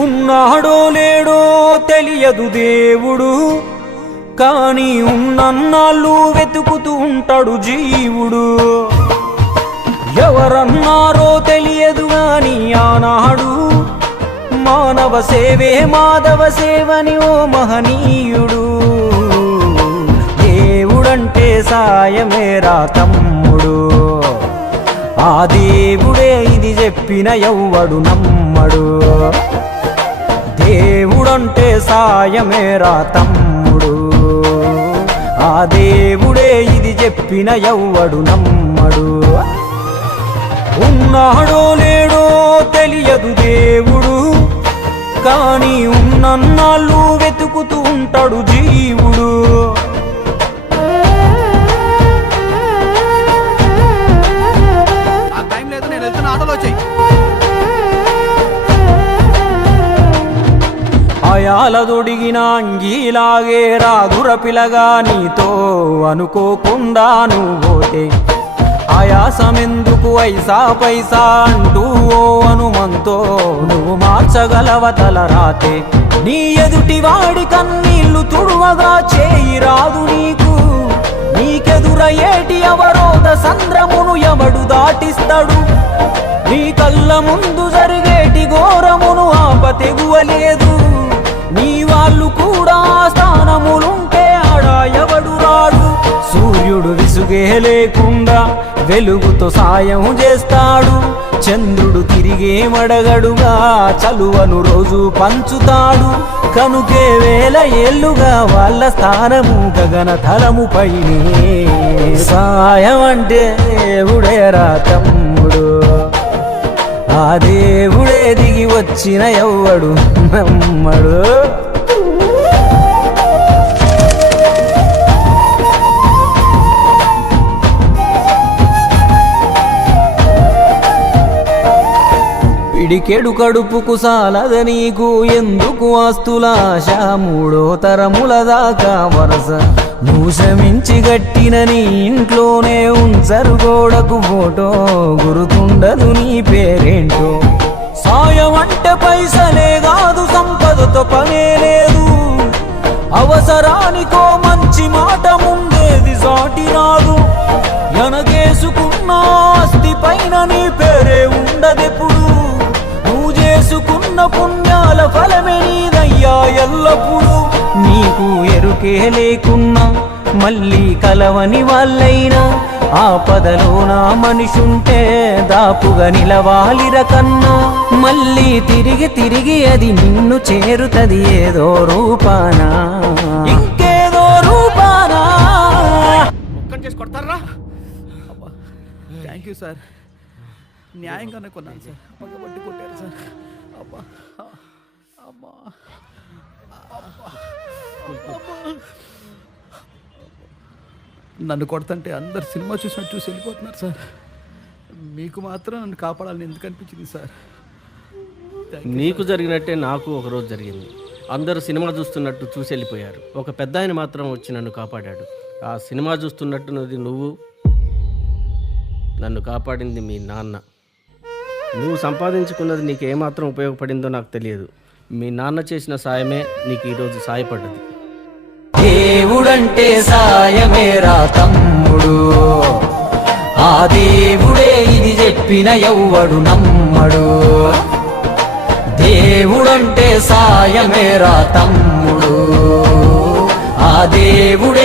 ఉన్నాడో లేడో తెలియదు దేవుడు, కానీ ఉన్నన్నాళ్ళు వెతుకుతూ ఉంటాడు జీవుడు. ఎవరన్నారో తెలియదు గాని ఆనాడు మానవ సేవే మాధవ సేవని ఓ మహనీయుడు. దేవుడంటే సాయమేరా తమ్ముడు, ఆ దేవుడే ఇది చెప్పిన ఎవ్వడు నమ్మడు. దేవుడంటే సాయమేరా తమ్ముడు, ఆ దేవుడే ఇది చెప్పిన ఎవ్వడు నమ్మడు. ఉన్నాడో లేడో తెలియదు దేవుడు, కానీ ఉన్నన్నాళ్ళు వెతుకుతూ ఉంటాడు జీవుడు. అయాలదొడిగిన అంగీలాగే రాదుర పిలగా నీతో అనుకోకుండా నువ్వోతే ఆయాసమెందుకు ఐసా పైసా అంటూ ఓ అనుమంతో నువ్వు మార్చగలవ తలరాతే. నీ ఎదుటి వాడి కన్నీళ్లు తుడువగా చేయి రాదు నీకు, నీకెదురయ్యేటి అవరోధ సంద్రమును ఎవడు దాటిస్తాడు. నీ కళ్ళ ముందు జరిగేటి ఘోరమును ఆపతెగువలేదు, నీ వాళ్ళు కూడా స్థానములుంటే ఆడా ఎవడు రాడు. సూర్యుడు విసుగే లేకుండా వెలుగుతో సాయం చేస్తాడు, చంద్రుడు తిరిగే మడగడుగా చలువను రోజు పంచుతాడు. కనుకే వేల ఏళ్ళుగా వాళ్ళ స్థానము గగన తలముపైనే. సాయం అంటే దేవుడేరా తమ్ముడు, ఆ దేవుడే దిగి వచ్చిన ఎవ్వడు నమ్మడు. పిడికెడు కడుపుకు సాలద నీకు ఎందుకు ఆస్తులాశ, మూడో తరముల దాకా వరస నువ్వు శ్రమించి గట్టిన నీ ఇంట్లోనే ఉంచరు గోడకు ఫోటో, గుర్తుండదు నీ పేరేంటో. సాయం అంటే పైసలే కాదు, సంపదతో పనే లేదు, అవసరానికో మంచి మాట ముందేది సాటి రాదు. ఎనగేసుకున్న ఆస్తి పైన నీ పేరే ఉండదెప్పుడు, నువ్వు చేసుకున్న పుణ్యాల ఫలమే నీదయ్యా ఎల్లప్పుడు. నీకు ఎరుకే లేకున్నా మళ్ళీ కలవని వాళ్ళైనా ఆపదలో నా మనిషుంటే దాపుగా నిలవాలిర కన్నా. మళ్ళీ తిరిగి తిరిగి అది నిన్ను చేరుతది ఏదో రూపానా, ఇంకేదో రూపానా. చేసి కొడతారా? థ్యాంక్ యూ సార్, న్యాయంగానే కొన్నాను సార్, పక్కబట్టి కొట్టారు సార్. అబ్బా అబ్బా నన్ను కొడతంటే అందరు సినిమా చూసినట్టు చూసి వెళ్ళిపోతున్నారు సార్, మీకు మాత్రం నన్ను కాపాడాలని ఎందుకు అనిపించింది సార్? నీకు జరిగినట్టే నాకు ఒకరోజు జరిగింది. అందరూ సినిమా చూస్తున్నట్టు చూసి వెళ్ళిపోయారు, ఒక పెద్ద ఆయన మాత్రం వచ్చి నన్ను కాపాడాడు. ఆ సినిమా చూస్తున్నట్టున్నది నువ్వు, నన్ను కాపాడింది మీ నాన్న. నువ్వు సంపాదించుకున్నది నీకు ఏమాత్రం ఉపయోగపడిందో నాకు తెలియదు, మీ నాన్న చేసిన సాయమే నీకు ఈరోజు సాయపడ్డది. దేవుడంటే సాయమేరా తమ్ముడు, ఆ దేవుడే ఇది చెప్పిన ఎవ్వడు నమ్మడు. దేవుడంటే సాయమేరా తమ్ముడు, ఆ దేవుడే